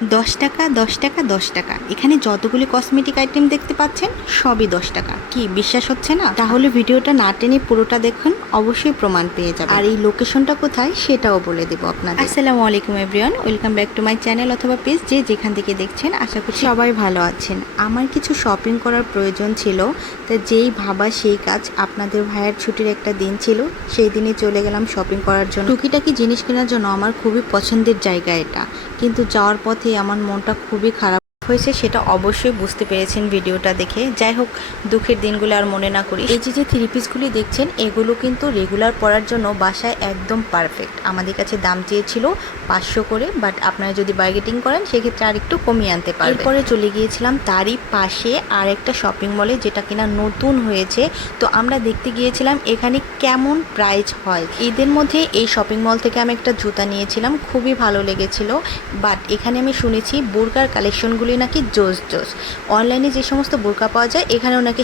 10 টাকা 10 টাকা 10 টাকা। এখানে যতগুলি কসমেটিক আইটেম দেখতে পাচ্ছেন সবই 10 টাকা। কি বিশ্বাস হচ্ছে না? তাহলে ভিডিওটা না টেনে পুরোটা দেখুন, অবশ্যই প্রমাণ পেয়ে যাবেন। আর এই লোকেশনটা কোথায় সেটাও বলে দেবো আপনাদের। আসসালামু আলাইকুম everyone, welcome back to my channel অথবা পেজ, যে যেখান থেকে দেখছেন। আশা করছি সবাই ভালো আছেন। আমার কিছু শপিং করার প্রয়োজন ছিল, তা যেই ভাবা সেই কাজ। আপনাদের ভাইয়ের ছুটির একটা দিন ছিল, সেই দিনে চলে গেলাম শপিং করার জন্য। টুকিটাকি জিনিস কেনার জন্য আমার খুবই পছন্দের জায়গা এটা, কিন্তু যাওয়ার পথে আমার মনটা খুবই খারাপ হয়েছে, সেটা অবশ্যই বুঝতে পেরেছেন ভিডিওটা দেখে। যাই হোক, দুঃখের দিনগুলো আর মনে না করি। এই যে থ্রি পিসগুলি দেখছেন, এগুলো কিন্তু রেগুলার পরার জন্য বাসায় একদম পারফেক্ট। আমাদের কাছে দাম চেয়েছিল 500 করে, বাট আপনারা যদি বার্গেটিং করেন সেক্ষেত্রে আর একটু কমিয়ে আনতে পারবেন। এরপরে চলে গিয়েছিলাম তারই পাশে আর একটা শপিং মলে, যেটা কিনা নতুন হয়েছে। তো আমরা দেখতে গিয়েছিলাম এখানে কেমন প্রাইস হয়। ঈদের মধ্যে এই শপিং মল থেকে আমি একটা জুতা নিয়েছিলাম, খুবই ভালো লেগেছিল। বাট এখানে আমি শুনেছি বোরকার কালেকশনগুলি নাকি জোস জোস। অনলাইনে যে সমস্ত বোরকা পাওয়া যায় এখানেও নাকি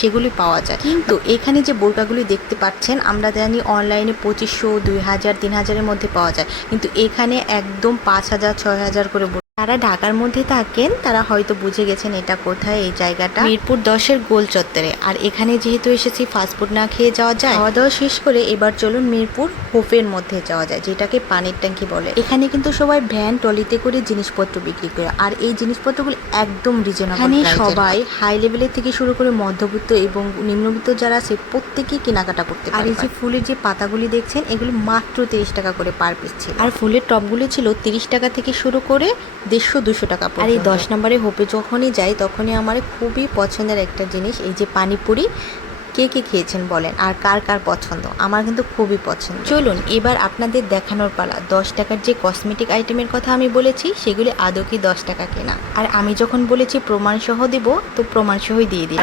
সেগুলি পাওয়া যায়, কিন্তু এখানে যে বোরকাগুলি দেখতে পাচ্ছেন আমরা জানি অনলাইনে 2500, 2000, 3000-এর মধ্যে পাওয়া যায়, কিন্তু এখানে একদম 5000, 6000 করে। যারা ঢাকার মধ্যে থাকেন তারা হয়তো বুঝে গেছেন এটা কোথায়। এই জায়গাটা মিরপুর 10-এর গোল চত্বরে। আর এখানে যেহেতু এসেছি ফাস্টফুড না খেয়ে যাওয়া যায়, খাওয়া দাওয়া শেষ করে এবার চলুন মিরপুর হোপের মধ্যে যাওয়া যায়, যেটাকে পানির ট্যাঙ্কি বলে। এখানে কিন্তু সবাই ভ্যান ট্রলিতে করে জিনিসপত্র বিক্রি করে, আর এই জিনিসপত্রগুলো একদম রিজনেবল। এখানে সবাই হাই লেভেলের থেকে শুরু করে মধ্যবিত্ত এবং নিম্নবিত্ত যারা আছে প্রত্যেকেই কেনাকাটা করতে পারে। আর এই যে ফুলের যে পাতাগুলি দেখছেন, এগুলো মাত্র 30 টাকা করে পার পিস ছিল। আর ফুলের টবগুলি ছিল 30 টাকা থেকে শুরু করে 150-200 টাকা। আর এই 10 নম্বরে হোপে যখনই যাই তখনই আমার খুবই পছন্দের একটা জিনিস এই যে পানিপুরি। কে কে খেয়েছেন বলেন, আর কার কার পছন্দ? আমার কিন্তু খুবই পছন্দ। চলুন এবার আপনাদের দেখানোর পালা। 10 টাকার যে কসমেটিক আইটেমের কথা আমি বলেছি সেগুলি আদৌ কি 10 টাকা কেনা? আর আমি যখন বলেছি প্রমাণ সহ দিব, তো প্রমাণ সহই দিয়ে দিই।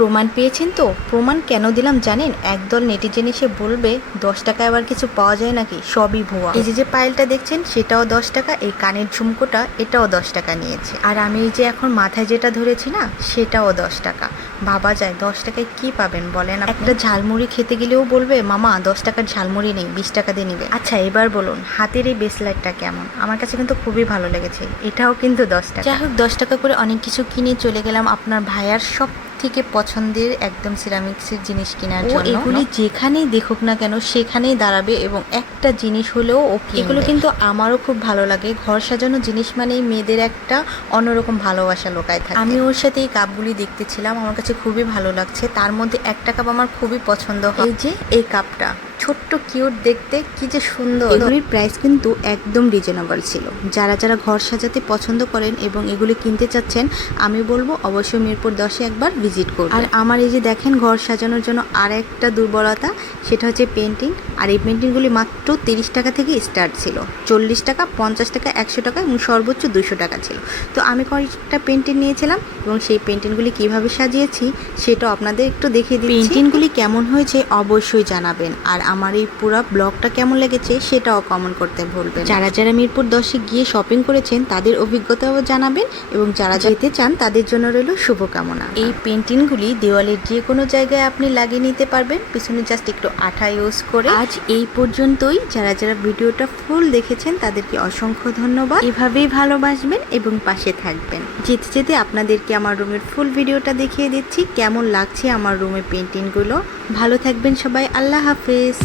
প্রমাণ পেয়েছেন তো? প্রমাণ কেন দিলাম জানেন? একদল নেটিজেন এসে বলবে 10 টাকায় আবার কিছু পাওয়া যায় নাকি, সবই ভুয়া। এই যে পায়েলটা দেখছেন সেটাও 10 টাকা, এই কানের ঝুমকোটা এটাও 10 টাকা নিয়েছে। আর আমি এই যে এখন মাথায় যেটা ধরেছি না, সেটাও 10 টাকা। ভাবা যায় 10 টাকায় কি পাবেন বলেন? একটা ঝালমুড়ি খেতে গেলেও বলবে মামা 10 টাকার ঝালমুড়ি নেই, 20 টাকা দিয়ে নিবে। আচ্ছা এবার বলুন হাতের এই ব্রেসলেটটা কেমন? আমার কাছে কিন্তু খুবই ভালো লেগেছে, এটাও কিন্তু 10 টাকা। যাই হোক, 10 টাকা করে অনেক কিছু কিনে চলে গেলাম আপনার ভাইয়ার সব থেকে পছন্দের একদম সিরামিক্সের জিনিস কেনার জন্য। এগুলি যেখানেই দেখুক না কেন সেখানেই দাঁড়াবে এবং একটা জিনিস হলেও ওকে। এগুলো কিন্তু আমারও খুব ভালো লাগে। ঘর সাজানো জিনিস মানেই মেয়েদের একটা অন্যরকম ভালোবাসা লোকায় থাকে। আমি ওর সাথে এই কাপগুলি দেখতেছিলাম, আমার কাছে খুবই ভালো লাগছে। তার মধ্যে একটা কাপ আমার খুবই পছন্দ হয়, এই যে এই কাপটা, ছোট্ট কিউট দেখতে, কি যে সুন্দর। এগুলির প্রাইস কিন্তু একদম রিজনেবল ছিল। যারা যারা ঘর সাজাতে পছন্দ করেন এবং এগুলি কিনতে চাচ্ছেন, আমি বলবো অবশ্যই মিরপুর 10-এ একবার ভিজিট করুন। আর আমার এই যে দেখেন ঘর সাজানোর জন্য আর একটা দুর্বলতা, সেটা হচ্ছে পেন্টিং। আর এই পেন্টিংগুলি মাত্র 30 টাকা থেকে স্টার্ট ছিল, 40 টাকা, 50 টাকা, 100 টাকা এবং সর্বোচ্চ 200 টাকা ছিল। তো আমি কয়েকটা পেন্টিং নিয়েছিলাম এবং সেই পেন্টিংগুলি কিভাবে সাজিয়েছি সেটাও আপনাদের একটু দেখিয়ে দিচ্ছি। পেন্টিংগুলি কেমন হয়েছে অবশ্যই জানাবেন, আর আমার এই পুরো ব্লগটা কেমন লেগেছে সেটাও কমেন্ট করতে ভুলবেন। যারা যারা মিরপুর 10-এ গিয়ে শপিং করেছেন তাদের অভিজ্ঞতাও জানাবেন, এবং যারা যেতে চান তাদের জন্য রইল শুভকামনা। এই পেন্টিংগুলি দেওয়ালের যে কোনো জায়গায় আপনি লাগিয়ে নিতে পারবেন, পিছনে জাস্ট একটু আঠা ইউজ করে। আজ এই পর্যন্তই। যারা যারা ভিডিওটা ফুল দেখেছেন তাদেরকে অসংখ্য ধন্যবাদ। এভাবেই ভালোবাসবেন এবং পাশে থাকবেন। যেতে যেতে আপনাদেরকে আমার রুমের ফুল ভিডিওটা দেখিয়ে দিচ্ছি কেমন লাগছে আমার রুমে পেন্টিংগুলো। ভালো থাকবেন সবাই, আল্লাহ হাফেজ।